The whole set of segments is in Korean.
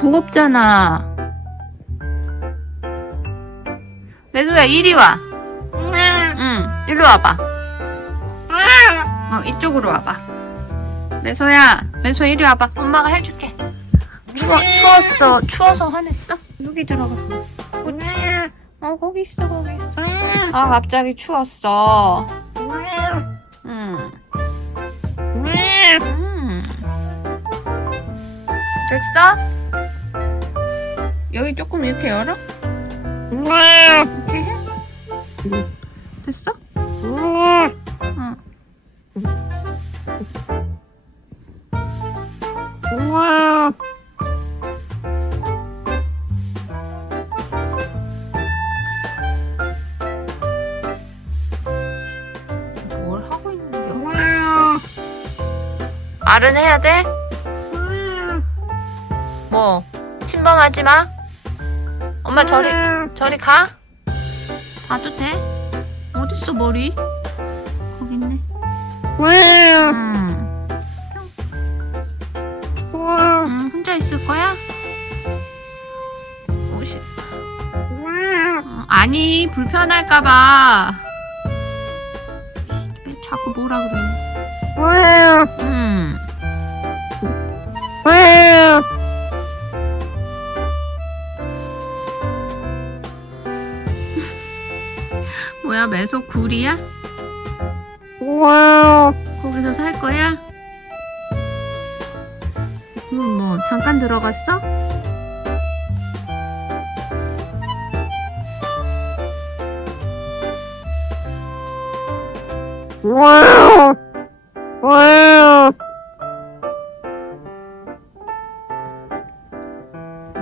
무겁잖아. 매소야, 이리 와. 응, 일로 와봐. 어, 이쪽으로 와봐. 매소야, 매소 이리 와봐. 엄마가 해줄게. 추워, 추웠어. 추워서 화냈어? 여기 들어가. 그렇지. 어, 거기 있어, 거기 있어. 아, 갑자기 추웠어. 응. 음. 됐어? 여기 조금 이렇게 열어? 이렇게 해? 됐어? 응. 뭘 하고 있는겨? 말은 해야 돼? 뭐 침범하지 마. 엄마 저리 저리 가. 가도 돼? 어딨어 머리? 거기 있네. 음. 음, 혼자 있을 거야? 옷이. 어, 아니 불편할까봐. 왜 자꾸 뭐라 그러니? 음. 뭐야 매소 굴이야? 거기서 살 거야? 음, 뭐 잠깐 들어갔어?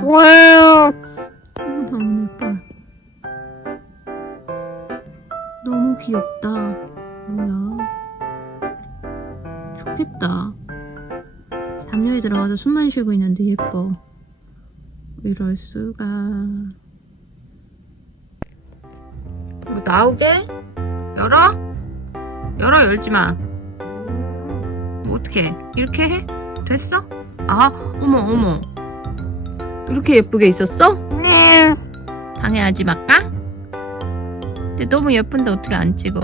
음, 귀엽다. 뭐야? 좋겠다. 담요에 들어가서 숨만 쉬고 있는데 예뻐. 이럴 수가. 뭐 나오게? 열어? 열어 열지 마. 뭐 어떻게? 이렇게 해? 됐어? 아, 어머 어머. 이렇게 예쁘게 있었어? 방해하지 말까? 근데 너무 예쁜데 어떻게 안 찍어?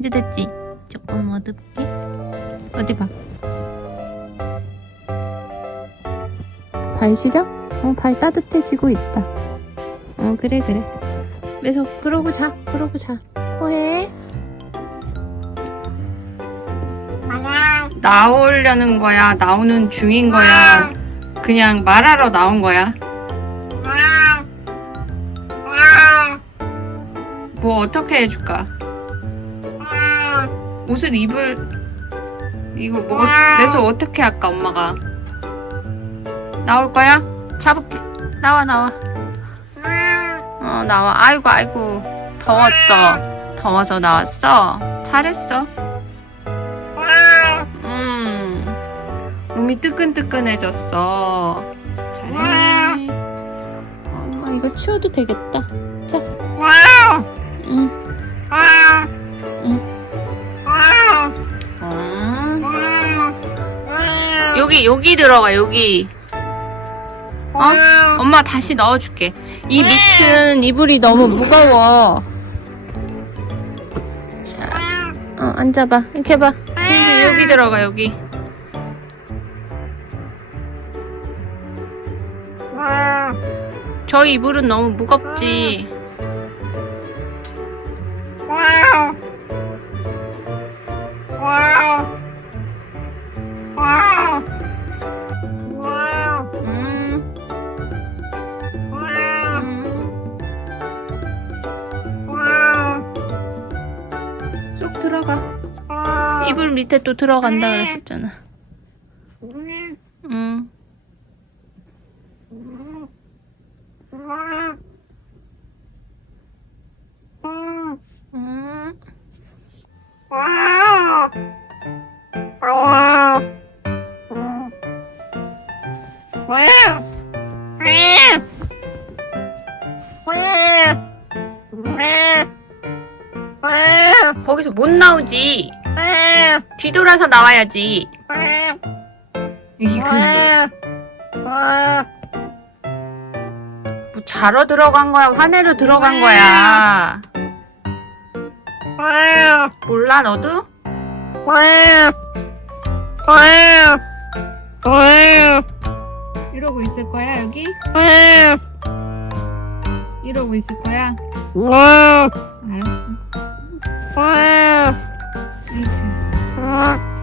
이제 됐지? 조금 어둡게. 어디 봐. 발 시려? 어, 발 따뜻해지고 있다. 어, 그래, 그래. 그래서, 그러고 자, 그러고 자. 코해. 나오려는 거야? 나오는 중인 거야? 그냥 말하러 나온 거야? 뭐 어떻게 해줄까? 옷을 입을 이거 뭐 내서 어떻게 할까 엄마가? 나올 거야? 잡을게. 나와 나와. 어 나와. 아이고 아이고. 더웠어. 더워서 나왔어? 잘했어. 음. 몸이 뜨끈뜨끈해졌어. 잘해. 엄마 이거 치워도 되겠다 여기 여기 들어가 여기. 어? 엄마 다시 넣어줄게. 이 밑은 이불이 너무 무거워. 자, 어, 앉아봐. 이렇게 해봐. 여기, 여기 들어가 여기. 저 이불은 너무 무겁지 밑에 또 들어간다 그랬었잖아 음. 음. 거기서 못 나오지. 뒤돌아서 나와야지. 이그 자러 들어간 거야? 화내러 들어간 거야? 몰라, 너도? 이러고 있을 거야, 여기? 이러고 있을 거야? 알았어. 이렇게.